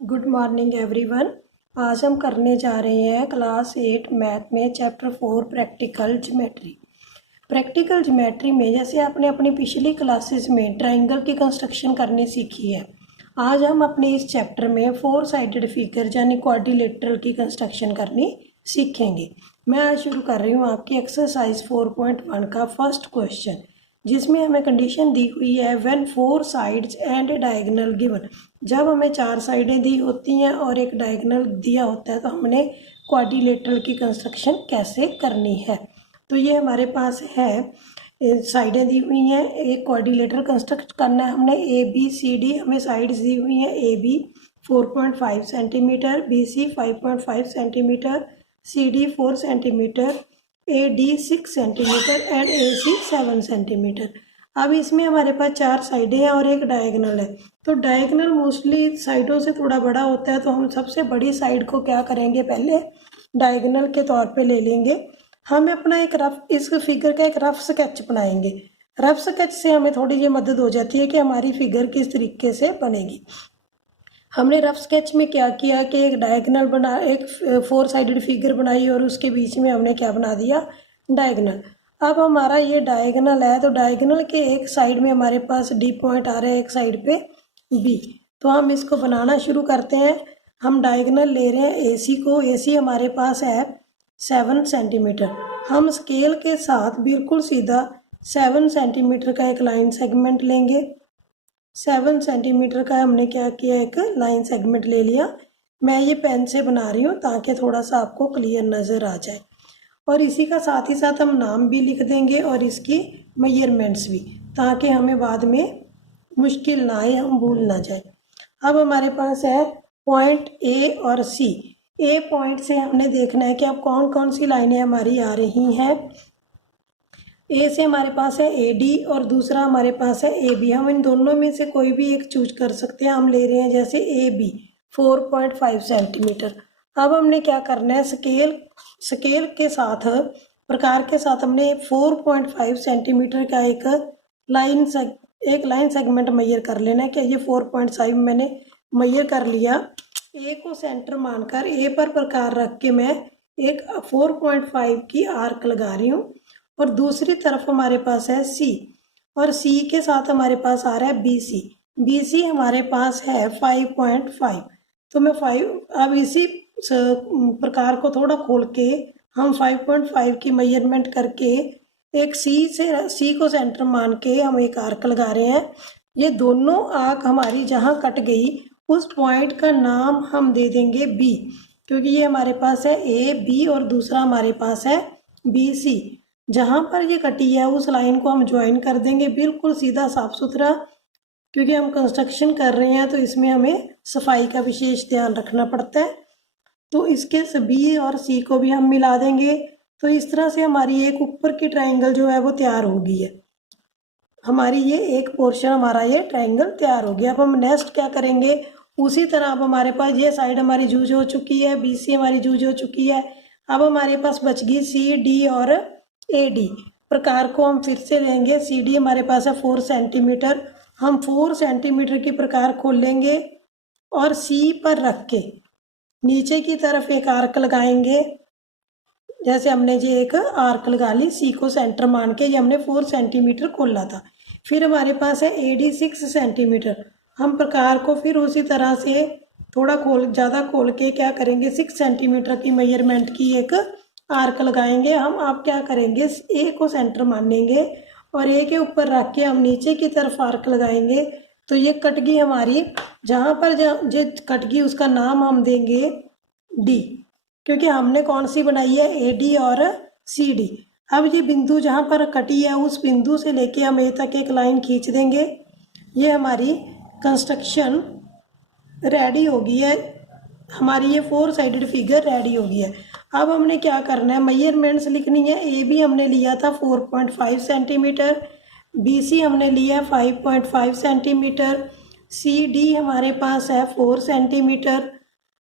Good morning everyone. आज हम करने जा रहे हैं क्लास 8 मैथ में chapter 4 practical geometry. Practical geometry में जैसे आपने अपनी पिछली क्लासेस में ट्रायंगल की कंस्ट्रक्शन करनी सीखी है, आज हम अपने इस चैप्टर में 4 साइडेड फिगर यानी क्वाड्रिलेटरल की कंस्ट्रक्शन करनी सीखेंगे। मैं आज शुरू कर रही हूँ आपकी एक्सरसाइज 4.1 का फर्स्ट क्वेश्चन, जिसमें हमें कंडीशन दी हुई है when 4 sides and diagonal given. जब हमें 4 साइडें दी होती हैं और एक डायगोनल दिया होता है तो हमने क्वाड्रिलेटरल की कंस्ट्रक्शन कैसे करनी है। तो ये हमारे पास है, साइडें दी हुई हैं, एक क्वाड्रिलेटरल कंस्ट्रक्ट करना है हमने। ए बी सी डी हमें साइड्स दी हुई हैं, A B 4.5 centimetre, B C 5.5 centimetre, C D 4 centimetre, A D 6 centimetre and A C 7 centimetre. अब इसमें हमारे पास 4 साइडें हैं और एक डायगोनल है। तो डायगोनल मोस्टली साइडों से थोड़ा बड़ा होता है, तो हम सबसे बड़ी साइड को क्या करेंगे, पहले डायगोनल के तौर पे ले लेंगे। हम अपना एक रफ, इस फिगर का एक रफ स्केच बनाएंगे। रफ स्केच से हमें थोड़ी ये मदद हो जाती है कि हमारी फिगर किस तरीके से बनेगी। हमने रफ स्केच में क्या किया कि एक डायगोनल बना, एक 4 साइडेड फिगर बनाई और उसके बीच में हमने क्या बना दिया, डायगोनल। अब हमारा ये डायगोनल है, तो डायगोनल के एक साइड में हमारे पास डी पॉइंट आ रहा है, एक साइड पे बी। तो हम इसको बनाना शुरू करते हैं। हम डायगोनल ले रहे हैं ए सी को। ए सी हमारे पास है 7 सेंटीमीटर। हम स्केल के साथ बिल्कुल सीधा 7 सेंटीमीटर का एक लाइन सेगमेंट लेंगे। 7 सेंटीमीटर का हमने क्या किया, एक लाइन सेगमेंट ले लिया। मैं ये पेन से बना रही हूँ ताकि थोड़ा सा आपको क्लियर नज़र आ जाए, और इसी का साथ ही साथ हम नाम भी लिख देंगे और इसकी मेजरमेंट्स भी, ताकि हमें बाद में मुश्किल ना आए, हम भूल ना जाए। अब हमारे पास है पॉइंट ए और सी। ए पॉइंट से हमने देखना है कि अब कौन कौन सी लाइनें हमारी आ रही हैं। ए से हमारे पास है ए डी और दूसरा हमारे पास है ए बी। हम इन दोनों में से कोई भी एक चूज कर सकते हैं। हम ले रहे हैं जैसे ए बी 4.5 सेंटीमीटर। अब हमने क्या करना है, स्केल के साथ, प्रकार के साथ हमने 4.5 सेंटीमीटर का एक लाइन सेगमेंट मैयर कर लेना है कि ये 4.5 मैंने मैयर कर लिया। ए को सेंटर मानकर ए पर प्रकार रख के मैं एक 4.5 की आर्क लगा रही हूँ, और दूसरी तरफ हमारे पास है सी, और सी के साथ हमारे पास आ रहा है बी सी। बी सी हमारे पास है 5.5। तो मैं 5, अब इसी प्रकार को थोड़ा खोल के हम 5.5 की मेजरमेंट करके एक सी को सेंटर मान के हम एक आर्क लगा रहे हैं। ये दोनों आर्क हमारी जहाँ कट गई उस पॉइंट का नाम हम दे देंगे बी, क्योंकि ये हमारे पास है ए बी और दूसरा हमारे पास है बी सी। जहाँ पर ये कटी है उस लाइन को हम ज्वाइन कर देंगे, बिल्कुल सीधा साफ सुथरा, क्योंकि हम कंस्ट्रक्शन कर रहे हैं तो इसमें हमें सफाई का विशेष ध्यान रखना पड़ता है। तो इसके बी और सी को भी हम मिला देंगे। तो इस तरह से हमारी एक ऊपर की ट्रायंगल जो है वो तैयार हो गई है। हमारी ये एक पोर्शन, हमारा ये ट्रायंगल तैयार हो गया। अब हम नेक्स्ट क्या करेंगे, उसी तरह अब हमारे पास ये साइड हमारी जूझ हो चुकी है, बी सी हमारी जूझ हो चुकी है। अब हमारे पास बच गई सी डी और ए डी। प्रकार को हम फिर से लेंगे। सी डी हमारे पास है 4 सेंटीमीटर। हम 4 सेंटीमीटर की प्रकार खोल लेंगे और सी पर रख के नीचे की तरफ एक आर्क लगाएंगे। जैसे हमने ये एक आर्क लगा ली, सी को सेंटर मान के, ये हमने 4 सेंटीमीटर खोला था। फिर हमारे पास है ए डी 6 सेंटीमीटर। हम प्रकार को फिर उसी तरह से थोड़ा ज़्यादा खोल के क्या करेंगे, 6 सेंटीमीटर की मेजरमेंट की एक आर्क लगाएंगे। हम आप क्या करेंगे, ए को सेंटर मानेंगे और ए के ऊपर रख के हम नीचे की तरफ आर्क लगाएंगे। तो ये कटगी हमारी, जहाँ पर जो कटगी उसका नाम हम देंगे डी, क्योंकि हमने कौन सी बनाई है, ए डी और सी डी। अब ये बिंदु जहाँ पर कटी है उस बिंदु से लेके हम ए तक एक लाइन खींच देंगे। ये हमारी कंस्ट्रक्शन रेडी हो गई है, हमारी ये 4 साइडेड फिगर रेडी हो गई है। अब हमने क्या करना है, मेजरमेंट्स लिखनी है। ए बी हमने लिया था 4.5 सेंटीमीटर, बी सी हमने लिया है 5.5 सेंटीमीटर, सी डी हमारे पास है 4 सेंटीमीटर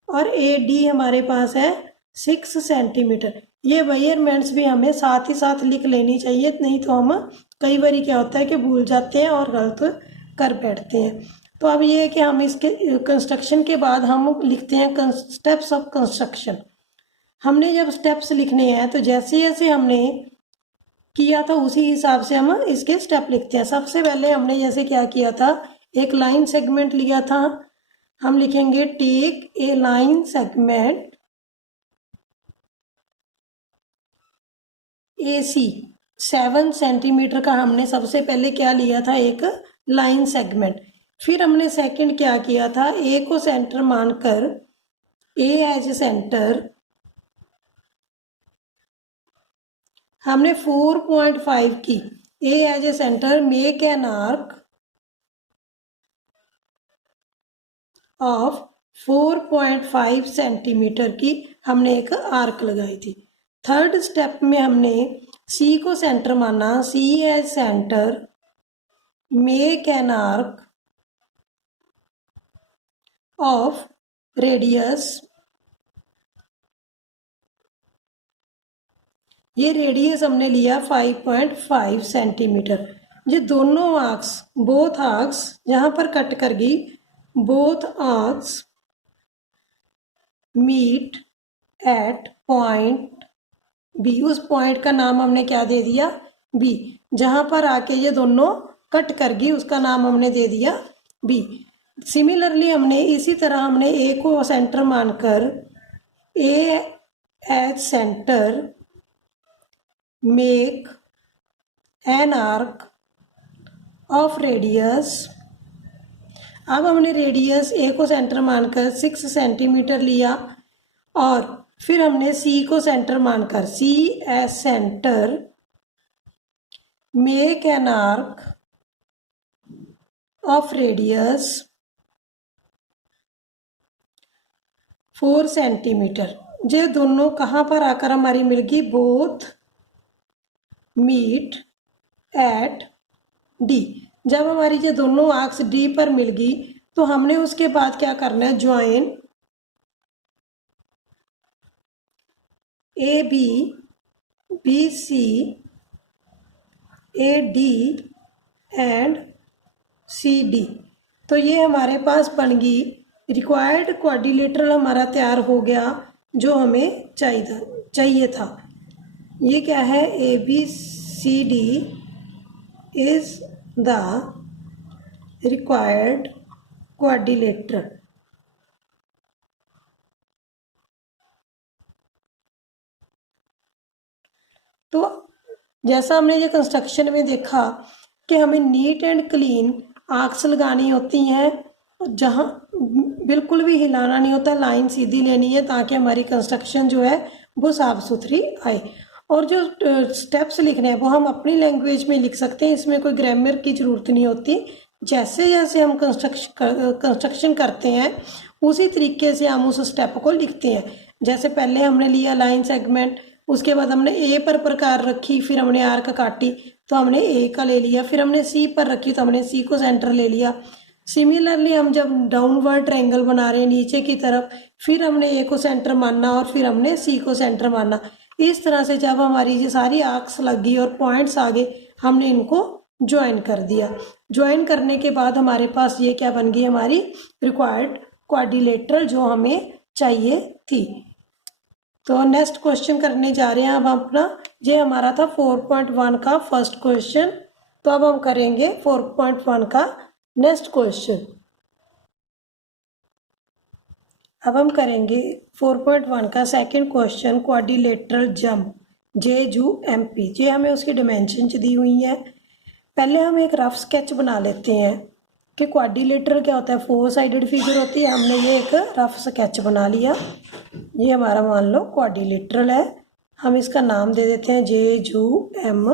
और ए डी हमारे पास है 6 सेंटीमीटर। ये मेजरमेंट्स भी हमें साथ ही साथ लिख लेनी चाहिए, नहीं तो हम कई बार क्या होता है कि भूल जाते हैं और गलत कर बैठते हैं। तो अब ये है कि हम इसके कंस्ट्रक्शन के बाद हम लिखते हैं स्टेप्स ऑफ कंस्ट्रक्शन। हमने जब स्टेप्स लिखने हैं तो जैसे जैसे हमने किया था उसी हिसाब से हम इसके स्टेप लिखते हैं। सबसे पहले हमने जैसे क्या किया था, एक लाइन सेगमेंट लिया था। हम लिखेंगे take a line segment AC 7 centimetre का हमने सबसे पहले क्या लिया था, एक लाइन सेगमेंट। फिर हमने सेकंड क्या किया था, ए को सेंटर मानकर ए एज सेंटर हमने 4.5 की A as A centre make an arc of 4.5 centimetre की हमने एक आर्क लगाई थी। थर्ड स्टेप में हमने सी को सेंटर माना, C as centre make an arc of radius, ये रेडियस हमने लिया 5.5 सेंटीमीटर। ये दोनों आर्क्स, बोथ आर्क्स यहाँ पर कट कर गई, both arcs meet at point B. उस पॉइंट का नाम हमने क्या दे दिया, बी। जहाँ पर आके ये दोनों कट कर गई उसका नाम हमने दे दिया बी। सिमिलरली हमने इसी तरह हमने ए को सेंटर मानकर A as centre make an arc of radius. अब हमने रेडियस ए को सेंटर मानकर 6 सेंटीमीटर लिया और फिर हमने सी को सेंटर मानकर C as centre make an arc of radius 4 centimetre. ये दोनों कहाँ पर आकर हमारी मिल गई, बोथ मीट एट डी। जब हमारी ये दोनों आर्क्स डी पर मिल गई तो हमने उसके बाद क्या करना है, join A B, B C, A D and C D. तो ये हमारे पास बन गई, रिक्वायर्ड क्वाड्रिलेटरल हमारा तैयार हो गया जो हमें चाहिए था। ये क्या है, A B C D is the required quadrilateral. तो जैसा हमने ये कंस्ट्रक्शन में देखा कि हमें नीट एंड क्लीन आर्क्स लगानी होती हैं, जहाँ बिल्कुल भी हिलाना नहीं होता, लाइन सीधी लेनी है ताकि हमारी कंस्ट्रक्शन जो है वो साफ सुथरी आए। और जो स्टेप्स लिखने हैं वो हम अपनी लैंग्वेज में लिख सकते हैं, इसमें कोई ग्रामर की ज़रूरत नहीं होती। जैसे जैसे हम कंस्ट्रक्शन करते हैं उसी तरीके से हम उस स्टेप को लिखते हैं। जैसे पहले हमने लिया लाइन सेगमेंट, उसके बाद हमने ए पर प्रकार रखी, फिर हमने आर्क काटी तो हमने ए का ले लिया, फिर हमने सी पर रखी तो हमने सी को सेंटर ले लिया। सिमिलरली हम जब डाउनवर्ड ट्रायंगल बना रहे हैं नीचे की तरफ, फिर हमने ए को सेंटर मानना और फिर हमने सी को सेंटर मानना। इस तरह से जब हमारी ये सारी आर्क्स लग गई और पॉइंट्स आ गए, हमने इनको ज्वाइन कर दिया। ज्वाइन करने के बाद हमारे पास ये क्या बन गई, हमारी रिक्वायर्ड क्वाड्रिलेटरल जो हमें चाहिए थी। तो नेक्स्ट क्वेश्चन करने जा रहे हैं अब अपना, ये हमारा था 4.1 का फर्स्ट क्वेश्चन। तो अब हम करेंगे 4.1 का नेक्स्ट क्वेश्चन। अब हम करेंगे 4.1 का second question, quadrilateral jump JUMP। ये हमें उसकी डिमेंशन दी हुई है। पहले हम एक रफ स्केच बना लेते हैं कि क्वाड्रिलेटरल क्या होता है, 4 साइडेड फिगर होती है। हमने ये एक रफ स्केच बना लिया। ये हमारा मान लो क्वाड्रिलेटरल है, हम इसका नाम दे देते हैं JUMP।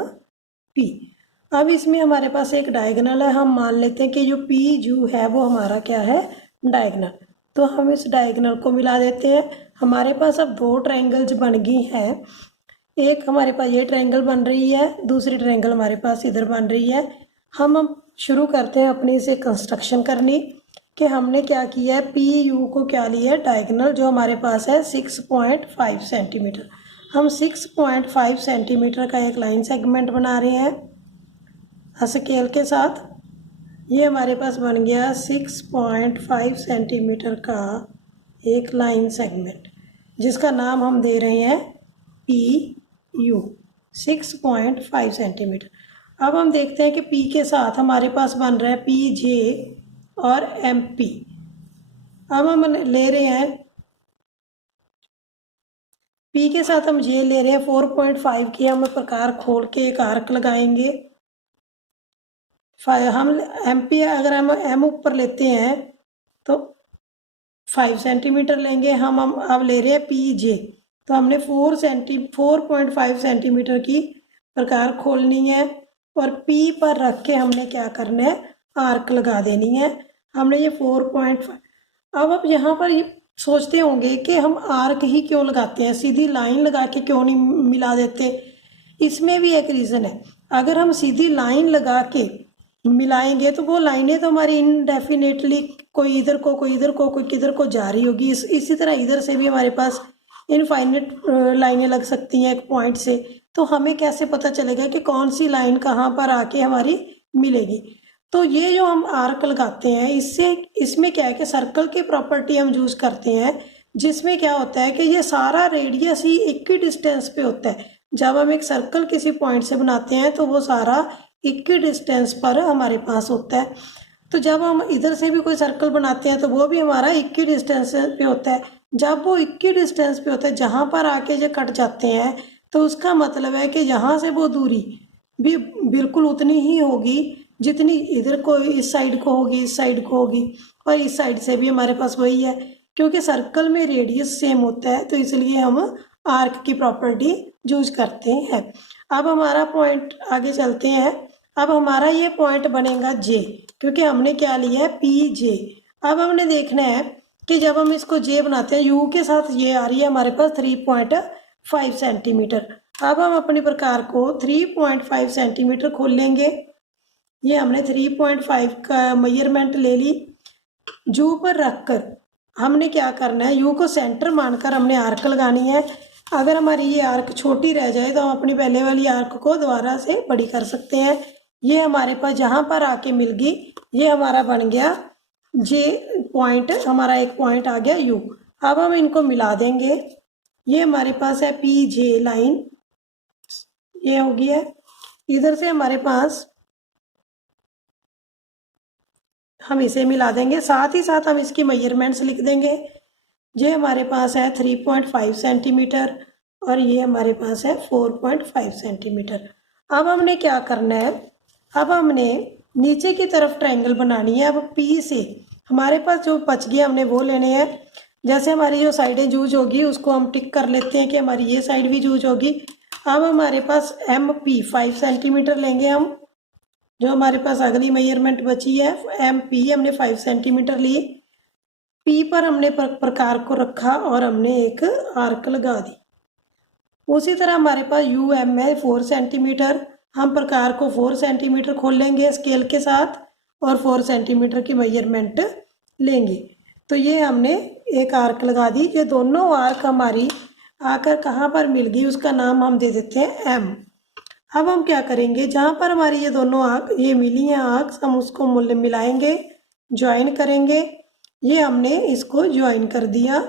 अब इसमें हमारे पास एक डायगोनल है, हम मान लेते हैं कि जो PU है वो हमारा क्या है, डायगोनल। तो हम इस डायगोनल को मिला देते हैं। हमारे पास अब 2 ट्रायंगल्स बन गई हैं। एक हमारे पास ये ट्रायंगल बन रही है, दूसरी ट्रायंगल हमारे पास इधर बन रही है। हम शुरू करते हैं अपनी से कंस्ट्रक्शन करनी कि हमने क्या किया है, PU को क्या लिया है, डायगोनल जो हमारे पास है 6.5 सेंटीमीटर। हम 6.5 सेंटीमीटर का एक लाइन सेगमेंट बना रहे हैं स्केल के साथ। ये हमारे पास बन गया 6.5 सेंटीमीटर का एक लाइन सेगमेंट, जिसका नाम हम दे रहे हैं पी यू, 6.5 सेंटीमीटर। अब हम देखते हैं कि पी के साथ हमारे पास बन रहा है पी जे और एम पी। अब हम ले रहे हैं पी के साथ हम जे ले रहे हैं 4.5 की, हम प्रकार खोल के एक आर्क लगाएंगे। हम एम पी अगर हम एम ऊपर लेते हैं तो 5 सेंटीमीटर लेंगे। हम अब ले रहे हैं पी जे, तो हमने 4.5 सेंटीमीटर की प्रकार खोलनी है और पी पर रख के हमने क्या करना है, आर्क लगा देनी है। हमने ये 4.5। अब आप यहाँ पर ये सोचते होंगे कि हम आर्क ही क्यों लगाते हैं, सीधी लाइन लगा के क्यों नहीं मिला देते। इसमें भी एक रीज़न है, अगर हम सीधी लाइन लगा के मिलाएंगे तो वो लाइनें तो हमारी इनडेफिनेटली कोई इधर को कोई इधर को कोई किधर को जा रही होगी। इसी तरह इधर से भी हमारे पास इनफाइनेट लाइनें लग सकती हैं एक पॉइंट से, तो हमें कैसे पता चलेगा कि कौन सी लाइन कहाँ पर आके हमारी मिलेगी। तो ये जो हम आर्क लगाते हैं इसमें क्या है कि सर्कल की प्रॉपर्टी हम यूज करते हैं, जिसमें क्या होता है कि ये सारा रेडियस ही इक्वी डिस्टेंस पे होता है। जब हम एक सर्कल किसी पॉइंट से बनाते हैं तो वो सारा इक्वी डिस्टेंस पर हमारे पास होता है। तो जब हम इधर से भी कोई सर्कल बनाते हैं तो वो भी हमारा इक्वी डिस्टेंस पे होता है। जब वो इक्वी डिस्टेंस पे होता है, जहाँ पर आके ये कट जाते हैं, तो उसका मतलब है कि यहाँ से वो दूरी भी बिल्कुल उतनी ही होगी जितनी इधर को इस साइड को होगी, इस साइड को होगी, और इस साइड से भी हमारे पास वही है। क्योंकि सर्कल में रेडियस सेम होता है तो इसलिए हम आर्क की प्रॉपर्टी यूज करते हैं। अब हमारा पॉइंट आगे चलते हैं। अब हमारा ये पॉइंट बनेगा जे, क्योंकि हमने क्या लिया है पी जे। अब हमने देखना है कि जब हम इसको जे बनाते हैं, यू के साथ ये आ रही है हमारे पास 3.5 सेंटीमीटर। अब हम अपने प्रकार को 3.5 सेंटीमीटर खोल लेंगे। ये हमने 3.5 का मेजरमेंट ले ली। यू पर रखकर हमने क्या करना है, यू को सेंटर मानकर हमने आर्क लगानी है। अगर हमारी ये आर्क छोटी रह जाए तो हम अपनी पहले वाली आर्क को दोबारा से बड़ी कर सकते हैं। ये हमारे पास जहाँ पर आके मिल गई, ये हमारा बन गया जे पॉइंट, हमारा एक पॉइंट आ गया यू। अब हम इनको मिला देंगे। ये हमारे पास है पी जे लाइन, ये हो गया। इधर से हमारे पास हम इसे मिला देंगे, साथ ही साथ हम इसकी मेजरमेंट्स लिख देंगे। ये हमारे पास है 3.5 सेंटीमीटर और ये हमारे पास है 4.5 सेंटीमीटर। अब हमने क्या करना है, अब हमने नीचे की तरफ ट्रायंगल बनानी है। अब पी से हमारे पास जो बच गया हमने वो लेने हैं। जैसे हमारी जो साइडें यूज होगी उसको हम टिक कर लेते हैं कि हमारी ये साइड भी यूज होगी। अब हमारे पास एम पी 5 सेंटीमीटर लेंगे हम। जो हमारे पास अगली मेजरमेंट बची है एम पी, हमने 5 सेंटीमीटर ली। पी पर हमने प्रकार को रखा और हमने एक आर्क लगा दी। उसी तरह हमारे पास यू एम है 4 सेंटीमीटर। हम प्रकार को 4 सेंटीमीटर खोल लेंगे स्केल के साथ और 4 सेंटीमीटर की मेजरमेंट लेंगे। तो ये हमने एक आर्क लगा दी। ये दोनों आर्क हमारी आकर कहाँ पर मिल गई, उसका नाम हम दे देते हैं एम। अब हम क्या करेंगे, जहाँ पर हमारी ये दोनों आर्क ये मिली हैं आर्क्स, हम उसको मिलाएंगे, ज्वाइन करेंगे। ये हमने इसको ज्वाइन कर दिया।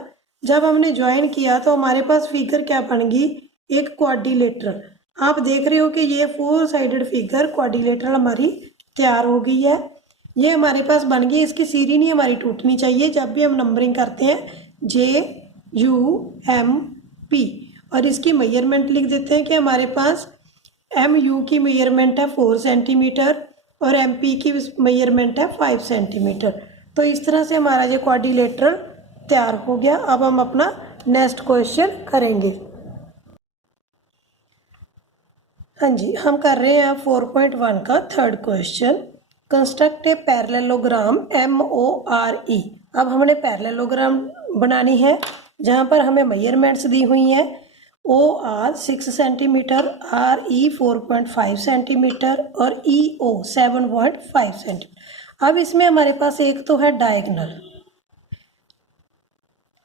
जब हमने ज्वाइन किया तो हमारे पास फिगर क्या बन गई, एक क्वाड्रिलेटरल। आप देख रहे हो कि ये 4 साइडेड फिगर क्वाड्रिलेटरल हमारी तैयार हो गई है। ये हमारे पास बन गई। इसकी सीरी नहीं हमारी टूटनी चाहिए जब भी हम नंबरिंग करते हैं, जे यू एम पी। और इसकी मेजरमेंट लिख देते हैं कि हमारे पास एम यू की मेजरमेंट है 4 सेंटीमीटर और एम पी की मेजरमेंट है 5 सेंटीमीटर। तो इस तरह से हमारा ये क्वाड्रिलेटरल तैयार हो गया। अब हम अपना नेक्स्ट क्वेश्चन करेंगे। हाँ जी, हम कर रहे हैं 4.1 का third question. Construct a parallelogram MORE। अब हमने पैरेललोग्राम बनानी है जहाँ पर हमें मेजरमेंट्स दी हुई हैं। OR 6 सेंटीमीटर, RE 4.5 सेंटीमीटर और EO 7.5 सेंटीमीटर। अब इसमें हमारे पास एक तो है डायगोनल,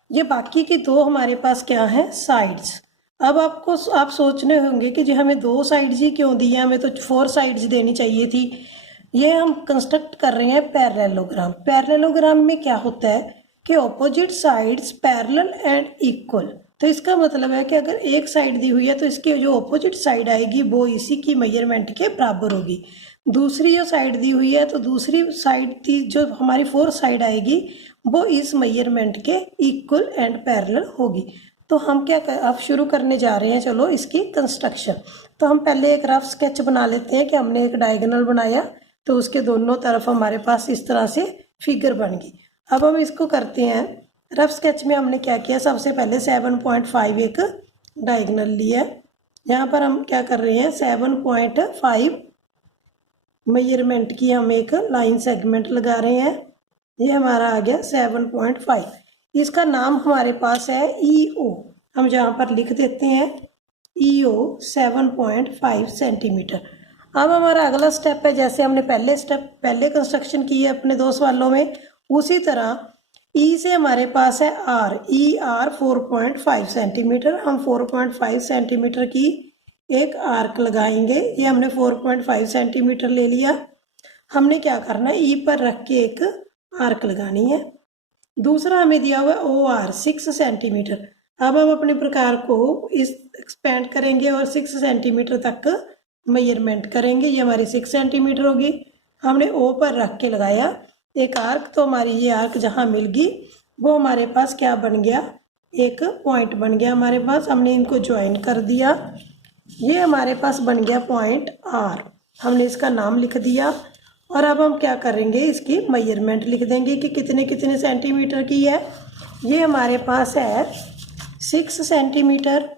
ये बाकी की दो हमारे पास क्या है, साइड्स। अब आप सोचने होंगे कि जी हमें 2 साइड्स ही क्यों दी है, हमें तो 4 साइड्स देनी चाहिए थी। ये हम कंस्ट्रक्ट कर रहे हैं पैरेललोग्राम। पैरेललोग्राम में क्या होता है कि opposite sides parallel and equal. तो इसका मतलब है कि अगर एक साइड दी हुई है तो इसकी जो ऑपोजिट साइड आएगी वो इसी की मेजरमेंट के बराबर होगी। दूसरी जो साइड दी हुई है तो दूसरी साइड की जो हमारी फोर्थ साइड आएगी वो इस मेजरमेंट के इक्वल एंड पैरेलल होगी। तो हम क्या अब शुरू करने जा रहे हैं, चलो इसकी कंस्ट्रक्शन। तो हम पहले एक रफ स्केच बना लेते हैं कि हमने एक डायगोनल बनाया तो उसके दोनों तरफ हमारे पास इस तरह से फिगर बन गई। अब हम इसको करते हैं रफ स्केच में। हमने क्या किया, सबसे पहले 7.5 एक डायगोनल लिया है। यहाँ पर हम क्या कर रहे हैं, 7.5 मेजरमेंट की हम एक लाइन सेगमेंट लगा रहे हैं। ये हमारा आ गया 7.5। इसका नाम हमारे पास है EO। हम जहाँ पर लिख देते हैं EO 7.5 सेंटीमीटर। अब हमारा अगला स्टेप है, जैसे हमने पहले कंस्ट्रक्शन की है अपने 2 सवालों में, उसी तरह E से हमारे पास है R। ER 4.5 centimetre. हम 4.5 सेंटीमीटर की एक आर्क लगाएंगे। ये हमने 4.5 सेंटीमीटर ले लिया। हमने क्या करना है, E पर रख के एक आर्क लगानी है। दूसरा हमें दिया हुआ है OR 6 सेंटीमीटर। अब हम अपने प्रकार को इस एक्सपेंड करेंगे और 6 सेंटीमीटर तक मेजरमेंट करेंगे। ये हमारी 6 सेंटीमीटर होगी। हमने O पर रख के लगाया एक आर्क, तो हमारी ये आर्क जहाँ मिल गई वो हमारे पास क्या बन गया, एक पॉइंट बन गया हमारे पास। हमने इनको ज्वाइन कर दिया, ये हमारे पास बन गया पॉइंट R। हमने इसका नाम लिख दिया और अब हम क्या करेंगे, इसकी मेजरमेंट लिख देंगे कि कितने कितने सेंटीमीटर की है। ये हमारे पास है 6 सेंटीमीटर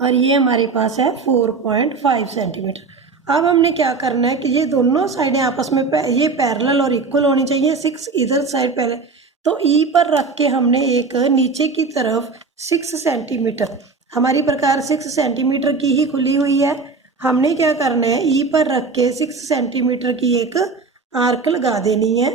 और ये हमारे पास है 4.5 सेंटीमीटर। अब हमने क्या करना है कि ये दोनों साइडें आपस में ये पैरेलल और इक्वल होनी चाहिए। 6 इधर साइड पहले, तो E पर रख के हमने एक नीचे की तरफ 6 सेंटीमीटर, हमारी प्रकार 6 सेंटीमीटर की ही खुली हुई है। हमने क्या करना है, E पर रख के 6 सेंटीमीटर की एक आर्क लगा देनी है।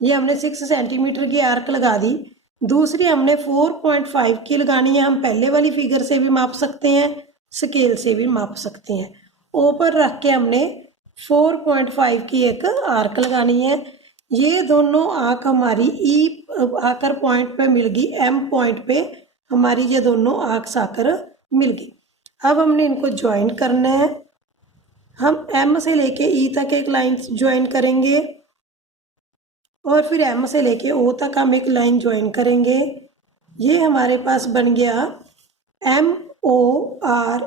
ये हमने 6 सेंटीमीटर की आर्क लगा दी। दूसरी हमने 4.5 की लगानी है। हम पहले वाली फिगर से भी माप सकते हैं, स्केल से भी माप सकते हैं। O पर रख के हमने 4.5 की एक आर्क लगानी है। ये दोनों आर्क हमारी E आकर पॉइंट पे मिल गई, M पॉइंट पे हमारी ये दोनों आर्क्स आकर मिल गई। अब हमने इनको ज्वाइन करना है। हम M से लेके E तक एक लाइन ज्वाइन करेंगे और फिर M से लेके O तक हम एक लाइन ज्वाइन करेंगे। ये हमारे पास बन गया MORE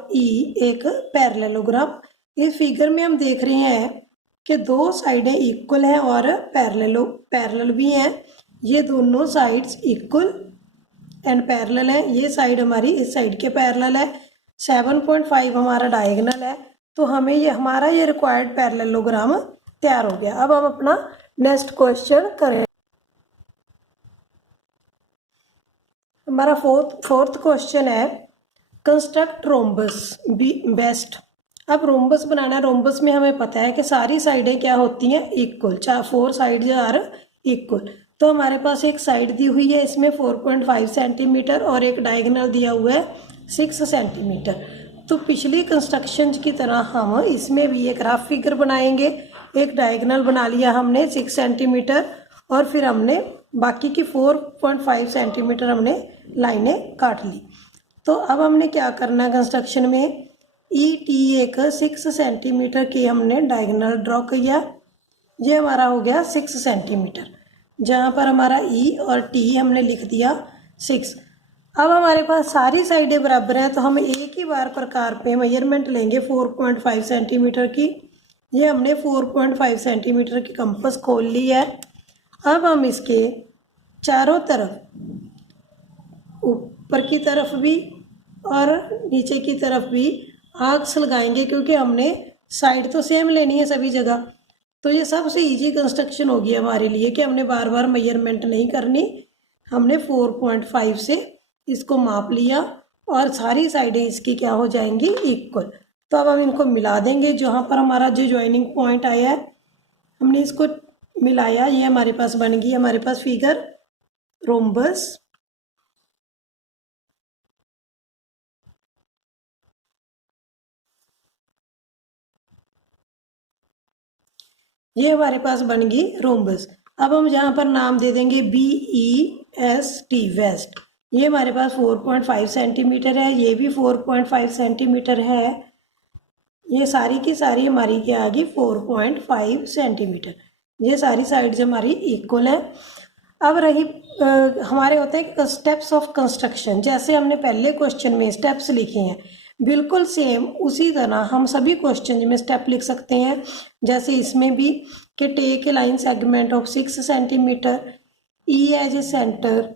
एक पैरेललोग्राम। इस फिगर में हम देख रहे हैं कि 2 साइडें इक्वल हैं और पैरेलल भी हैं। ये दोनों साइड्स इक्वल एंड पैरेलल है। ये साइड हमारी इस साइड के पैरेलल है। 7.5 हमारा डायगोनल है, तो हमें ये हमारा ये रिक्वायर्ड पैरेललोग्राम तैयार हो गया। अब हम अपना नेक्स्ट क्वेश्चन करें। हमारा फोर्थ क्वेश्चन है कंस्ट्रक्ट रोम्बस बेस्ट। अब रोम्बस बनाना है। रोम्बस में हमें पता है कि सारी साइडें क्या होती हैं, इक्वल। 4 side are equal. तो हमारे पास एक साइड दी हुई है, इसमें 4.5 सेंटीमीटर और एक डायगोनल दिया हुआ है 6 सेंटीमीटर। तो पिछली कंस्ट्रक्शन की तरह हम इसमें भी एक रफ फिगर बनाएंगे। एक डायगोनल बना लिया हमने 6 सेंटीमीटर और फिर हमने बाकी की 4.5 सेंटीमीटर हमने लाइनें काट ली। तो अब हमने क्या करना है कंस्ट्रक्शन में, ET एक 6 सेंटीमीटर की हमने डायगोनल ड्रॉ किया। ये हमारा हो गया 6 सेंटीमीटर, जहाँ पर हमारा E और T हमने लिख दिया 6। अब हमारे पास सारी साइडें बराबर हैं, तो हम एक ही बार प्रकार पे मेजरमेंट लेंगे 4.5 सेंटीमीटर की। ये हमने 4.5 सेंटीमीटर की कंपास खोल ली है। अब हम इसके चारों तरफ, ऊपर की तरफ भी और नीचे की तरफ भी आर्क्स लगाएंगे, क्योंकि हमने साइड तो सेम लेनी है सभी जगह। तो ये सबसे इजी कंस्ट्रक्शन होगी हमारे लिए कि हमने बार बार मेजरमेंट नहीं करनी। हमने 4.5 से इसको माप लिया और सारी साइडें इसकी क्या हो जाएंगी, इक्वल। तो अब हम इनको मिला देंगे। जहाँ पर हमारा जो ज्वाइनिंग पॉइंट आया है हमने इसको मिलाया। ये हमारे पास बन गई हमारे पास फिगर रोम्बस। ये हमारे पास बन गई रोम्बस। अब हम यहाँ पर नाम दे देंगे BEST, वेस्ट। ये हमारे पास 4.5 सेंटीमीटर है, ये भी 4.5 सेंटीमीटर है। ये सारी की सारी हमारी क्या आ गई 4.5 सेंटीमीटर। ये सारी साइड्स हमारी इक्वल है। अब रही हमारे होते हैं स्टेप्स ऑफ कंस्ट्रक्शन। जैसे हमने पहले क्वेश्चन में स्टेप्स लिखे हैं, बिल्कुल सेम उसी तरह हम सभी क्वेश्चन में स्टेप लिख सकते हैं। जैसे इसमें भी कि take a line segment of 6 centimetre, E as A centre,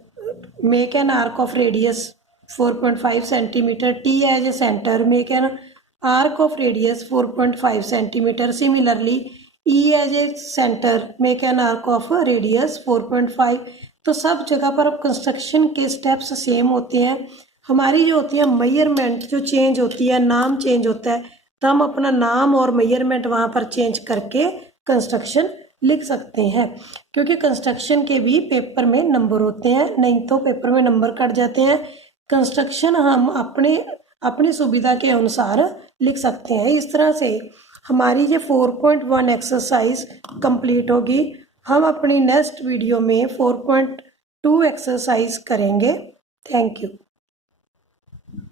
make an arc of radius 4.5 centimetre, T as A centre, make an arc of radius 4.5 centimetre. Similarly E as A centre, make an arc of radius 4.5। तो सब जगह पर अब construction के steps same होते हैं। हमारी जो होती है मेजरमेंट जो चेंज होती है, नाम चेंज होता है, तो हम अपना नाम और मेजरमेंट वहाँ पर चेंज करके कंस्ट्रक्शन लिख सकते हैं। क्योंकि कंस्ट्रक्शन के भी पेपर में नंबर होते हैं, नहीं तो पेपर में नंबर कट जाते हैं। कंस्ट्रक्शन हम अपनी सुविधा के अनुसार लिख सकते हैं। इस तरह से हमारी ये 4.1 एक्सरसाइज कंप्लीट होगी। हम अपनी नेक्स्ट वीडियो में 4.2 एक्सरसाइज करेंगे। Thank you.